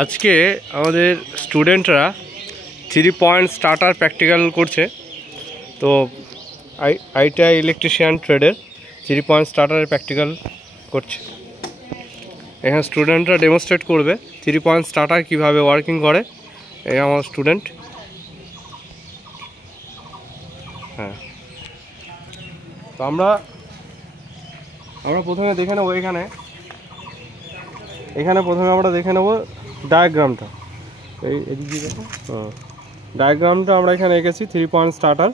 আজকে আমাদের স্টুডেন্টরা 3 পয়েন্ট স্টার্টার প্র্যাকটিক্যাল করছে। তো আইটিআই ইলেকট্রিশিয়ান ট্রেডের 3 পয়েন্ট স্টার্টারের প্র্যাকটিক্যাল করছে। এখানে স্টুডেন্টরা ডেমনস্ট্রেট করবে 3 পয়েন্ট স্টার্টার কীভাবে ওয়ার্কিং করে। এই আমার স্টুডেন্ট। হ্যাঁ, তো আমরা প্রথমে দেখে নেবো এখানে প্রথমে আমরা দেখে নেব ডায়াগ্রামটা। এদিকে দেখো, ডায়াগ্রামটা আমরা এখানে এঁকেছি 3 পয়েন্ট স্টার্টার।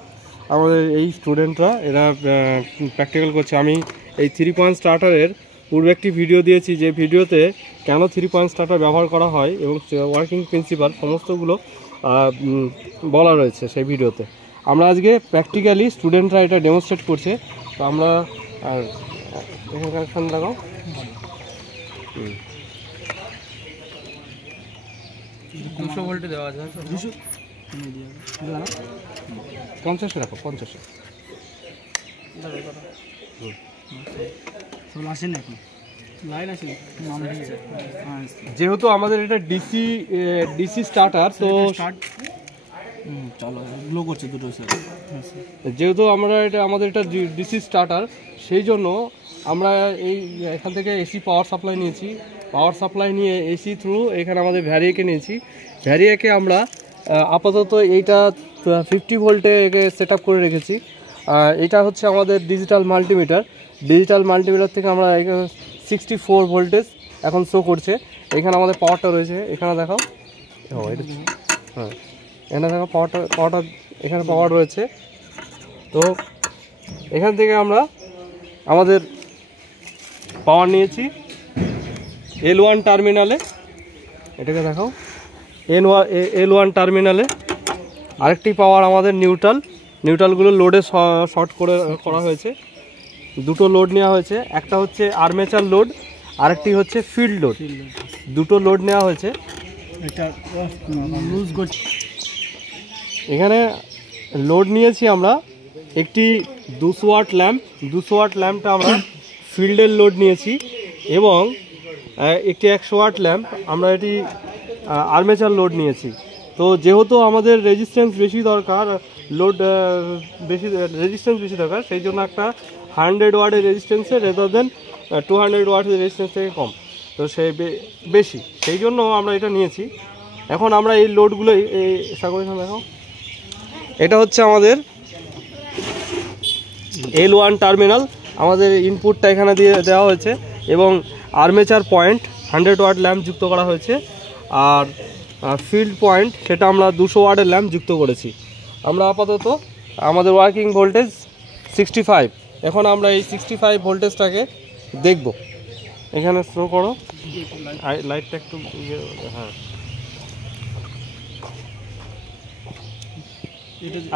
আমাদের এই স্টুডেন্টরা এরা প্র্যাকটিক্যাল করছে। আমি এই 3 পয়েন্ট স্টার্টারের পূর্বে একটি ভিডিও দিয়েছি, যে ভিডিওতে কেন 3 পয়েন্ট স্টার্টার ব্যবহার করা হয় এবং ওয়ার্কিং প্রিন্সিপাল সমস্তগুলো বলা রয়েছে সেই ভিডিওতে। আমরা আজকে প্র্যাকটিক্যালি স্টুডেন্টরা এটা ডেমনস্ট্রেট করছে। তো আমরা এখানে কানেকশন লাগাও। 200 ভোল্টে দেওয়া আছে, 50 রাখো, 50। যেহেতু আমাদের এটা ডিসি স্টার্টার, তো গ্লো করছে দুটো। যেহেতু আমাদের এটা ডিসি স্টার্টার, সেই জন্য আমরা এখান থেকে এসি পাওয়ার সাপ্লাই নিয়েছি। পাওয়ার সাপ্লাই নিয়ে এসি থ্রু এখানে আমাদের ভ্যারিয়েকে নিয়েছি। ভ্যারিয়েকে আমরা আপাতত এইটা 50 ভোল্টে একে সেট আপ করে রেখেছি। এটা হচ্ছে আমাদের ডিজিটাল মাল্টিমিটার। ডিজিটাল মাল্টিমিটার থেকে আমরা 64 ভোল্টেজ এখন শো করছে। এখানে আমাদের পাওয়ারটা রয়েছে, এখানে দেখাও। এটা হ্যাঁ, এখানে দেখো পাওয়ারটা এখানে পাওয়ার রয়েছে। তো এখান থেকে আমরা আমাদের পাওয়ার নিয়েছি L1 টার্মিনালে। এটাকে দেখাও, L1 টার্মিনালে। আরেকটি পাওয়ার আমাদের নিউট্রালগুলো লোডে শর্ট করা হয়েছে। দুটো লোড নেওয়া হয়েছে, একটা হচ্ছে আর্মেচার লোড, আরেকটি হচ্ছে ফিল্ড লোড। দুটো লোড নেওয়া হয়েছে। এখানে লোড নিয়েছি আমরা একটি 200 ওয়াট ল্যাম্প। 200 ওয়াট ল্যাম্পটা আমরা ফিল্ডের লোড নিয়েছি, এবং একটি 100 ওয়াট ল্যাম্প আমরা এটি আর্মেচার লোড নিয়েছি। তো যেহেতু আমাদের রেজিস্ট্যান্স বেশি দরকার, রেজিস্ট্যান্স বেশি দরকার, সেই জন্য একটা 100 ওয়াটের রেজিস্ট্যান্সে রেদার দেন 200 ওয়াটের রেজিস্ট্যান্স থেকে কম, তো বেশি, সেই জন্য আমরা এটা নিয়েছি। এখন আমরা এই লোডগুলো দেখাও। এটা হচ্ছে আমাদের L1 টার্মিনাল। আমাদের ইনপুটটা এখানে দিয়ে দেওয়া হয়েছে, এবং আর্মেচার পয়েন্ট 100 ওয়াট ল্যাম্প যুক্ত করা হয়েছে। আর ফিল্ড পয়েন্ট সেটা আমরা 200 ওয়াটের ল্যাম্প যুক্ত করেছি। আমরা আপাতত আমাদের ওয়ার্কিং ভোল্টেজ 65। এখন আমরা এই 65 ভোল্টেজটাকে দেখব। এখানে শো করো, লাইটটা একটু। হ্যাঁ,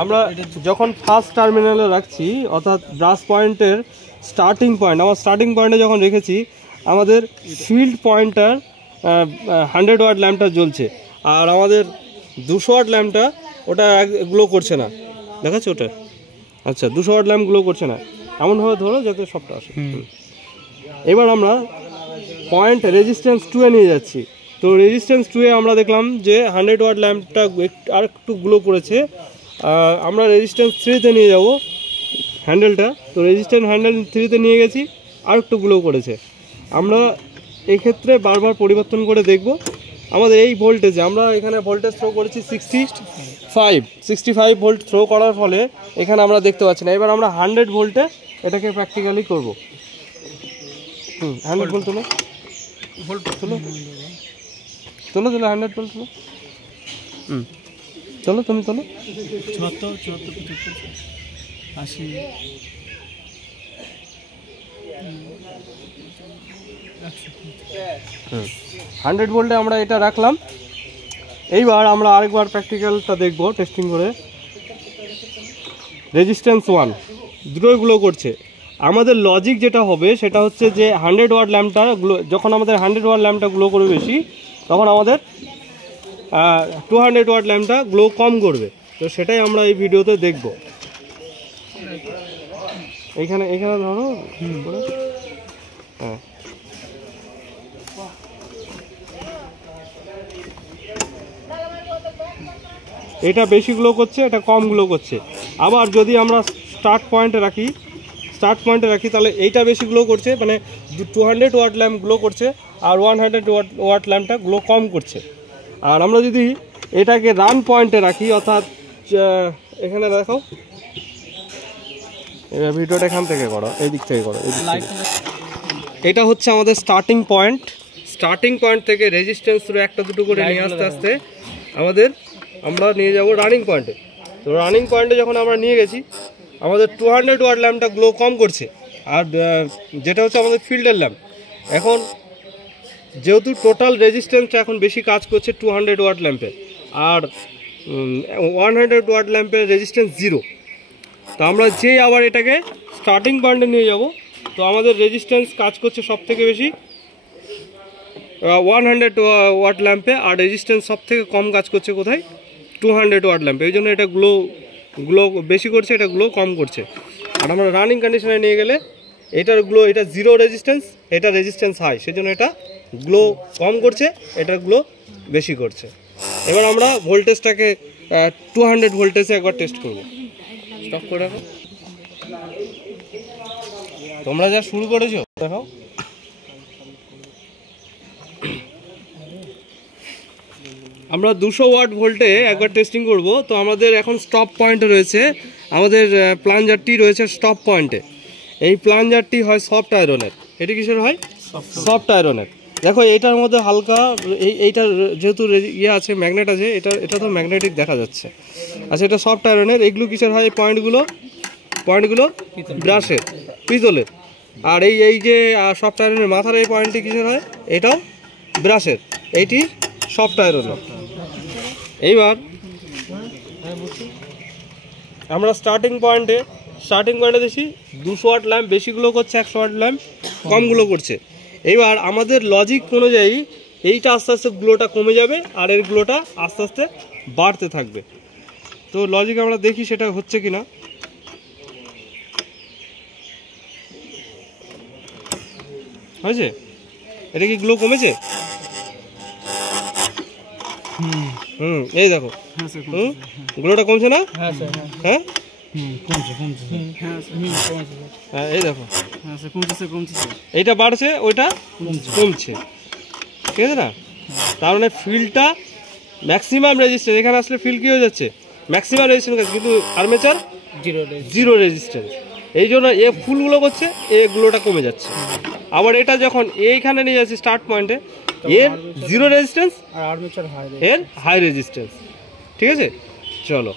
আমরা যখন ফার্স্ট টার্মিনালে রাখছি, অর্থাৎ ব্রাশ পয়েন্টের স্টার্টিং পয়েন্ট, আমার স্টার্টিং পয়েন্টে যখন রেখেছি, আমাদের ফিল্ড পয়েন্টটার 100 ওয়াট ল্যাম্পটা জ্বলছে। আর আমাদের 200 ওয়াট ল্যাম্পটা ওটা গ্লো করছে না, দেখাচ্ছে ওটা। আচ্ছা, 200 ওয়াট ল্যাম্প গ্লো করছে না, এমনভাবে ধরো যাতে সবটা আসে। এবার আমরা পয়েন্ট রেজিস্ট্যান্স 2 নিয়ে যাচ্ছি। তো রেজিস্ট্যান্স 2 আমরা দেখলাম যে 100 ওয়াট ল্যাম্পটা আর একটু গ্লো করেছে। আমরা রেজিস্ট্যান্স 3-তে নিয়ে যাব হ্যান্ডেলটা। তো রেজিস্ট্যান্স হ্যান্ডেল 3-তে নিয়ে গেছি, আর একটু গ্লো করেছে। আমরা এক্ষেত্রে বারবার পরিবর্তন করে দেখব। আমাদের এই ভোল্টেজে আমরা এখানে ভোল্টেজ থ্রো করেছি 65 ভোল্ট থ্রো করার ফলে এখানে আমরা দেখতে পাচ্ছি না। এবার আমরা 100 ভোল্টে এটাকে প্র্যাকটিক্যালি করব। 100 ভোল্ট তুলো 100 ভোল্ট তুলো। তুমি তোলো 100 ভোল্টে আমরা এটা রাখলাম। এইবার আমরা আরেকবার প্র্যাকটিক্যালটা দেখব টেস্টিং করে। রেজিস্ট্যান্স 1 দুটোই গ্লো করছে। আমাদের লজিক যেটা হবে সেটা হচ্ছে যে 100 ওয়াট ল্যাম্পটা যখন আমাদের 100 ওয়াট ল্যাম্পটা গ্লো করবে বেশি, তখন আমাদের 200 ওয়াট ল্যাম্পটা গ্লো কম করবে। তো সেটাই আমরা এই ভিডিওতে দেখব। এইখানে ধরো, হ্যাঁ এটা বেশি গ্লো করছে, এটা কম গ্লো করছে। আবার যদি আমরা স্টার্ট পয়েন্টে রাখি তাহলে এইটা বেশি গ্লো করছে, মানে 200 ওয়াট ল্যাম্প গ্লো করছে, আর 100 ওয়াট ল্যাম্পটা গ্লো কম করছে। আর আমরা যদি এটাকে রান পয়েন্টে রাখি, অর্থাৎ এখানে দেখো, ভিডিওটা এখান থেকে করো, এই দিক থেকে করো, এটা হচ্ছে আমাদের স্টার্টিং পয়েন্ট থেকে রেজিস্ট্যান্স থ্রু একটা দুটো করে নিয়ে আস্তে আস্তে আমরা নিয়ে যাব রানিং পয়েন্টে। তো রানিং পয়েন্টে যখন আমরা নিয়ে গেছি, আমাদের 200 ওয়াট ল্যাম্পটা গ্লো কম করছে, আর যেটা হচ্ছে আমাদের ফিল্ডের ল্যাম্প, এখন যেহেতু টোটাল রেজিস্ট্যান্সটা এখন বেশি কাজ করছে 200 ওয়াট ল্যাম্পে, আর 100 ওয়াট ল্যাম্পের রেজিস্ট্যান্স 0। তো আমরা আবার এটাকে স্টার্টিং পয়েন্টে নিয়ে যাব, তো আমাদের রেজিস্ট্যান্স কাজ করছে সব থেকে বেশি 100 ওয়াট ল্যাম্পে, আর রেজিস্ট্যান্স সব থেকে কম কাজ করছে কোথায়? 200 ওয়াট ল্যাম্পে। এই জন্য এটা গ্লো বেশি করছে, এটা গ্লো কম করছে। আর আমরা রানিং কন্ডিশনে নিয়ে গেলে এটা 0 রেজিস্ট্যান্স, এটা রেজিস্ট্যান্স হাই, সেজন্য এটা গ্লো কম করছে, এটা গ্লো বেশি করছে। এবার আমরা ভোল্টেজটাকে 200 ভোল্টেজে একবার টেস্ট করব। স্টপ করে রাখো। তোমরা যা শুরু করেছো দেখো, আমরা 200 ওয়াট ভোল্টে একবার টেস্টিং করব। তো আমাদের এখন স্টপ পয়েন্টে রয়েছে, আমাদের প্লাঞ্জারটি রয়েছে স্টপ পয়েন্টে। এই প্লাঞ্জারটি হয় সফট আয়রনের। এটি কিসের হয়? সফট আয়রনের। দেখো এটার মধ্যে হালকা এইটার যেহেতু আছে, ম্যাগনেট আছে, এটা তো ম্যাগনেটিক দেখা যাচ্ছে। আচ্ছা, এটা সফট আয়রনের। এইগুলো কিসের হয়? এই পয়েন্টগুলো ব্রাশের, পিতলের। আর এই যে সফট আয়রনের মাথার এই পয়েন্টটি কিসের হয়? এটাও ব্রাশের, এইটি সফট আয়রনের। এইবার আমরা স্টার্টিং পয়েন্টে দেখি 200 ওয়াট ল্যাম্প বেশিগুলো করছে, 100 ওয়াট ল্যাম্প কমগুলো করছে। এইবার আমাদের লজিক অনুযায়ী এইটা আস্তে আস্তে গ্লোটা কমে যাবে, আর এর গ্লোটা আস্তে আস্তে বাড়তে থাকবে। তো লজিক আমরা দেখি সেটা হচ্ছে কিনা। হয়েছে? এটা কি গ্লো কমেছে? এই দেখো, গ্লোটা কমছে না? হ্যাঁ, এই দেখো, এইটা বাড়ছে, ওইটা কমছে, ঠিক আছে না? তার মানে ফিল্ডটা ম্যাক্সিমাম রেজিস্ট্যান্স, এখানে আসলে ফিল্ড কি হয়ে যাচ্ছে? ম্যাক্সিমাম রেজিস্ট্যান্স, কিন্তু আর্মেচার 0 রেজিস্ট্যান্স। এই জন্য এ ফুলগুলো করছে, এগুলোটা কমে যাচ্ছে। আবার এটা যখন এইখানে নিয়ে যাচ্ছে স্টার্ট পয়েন্টে, এর 0 রেজিস্ট্যান্স, আর আর্মেচার এর হাই রেজিস্ট্যান্স। ঠিক আছে, চলো।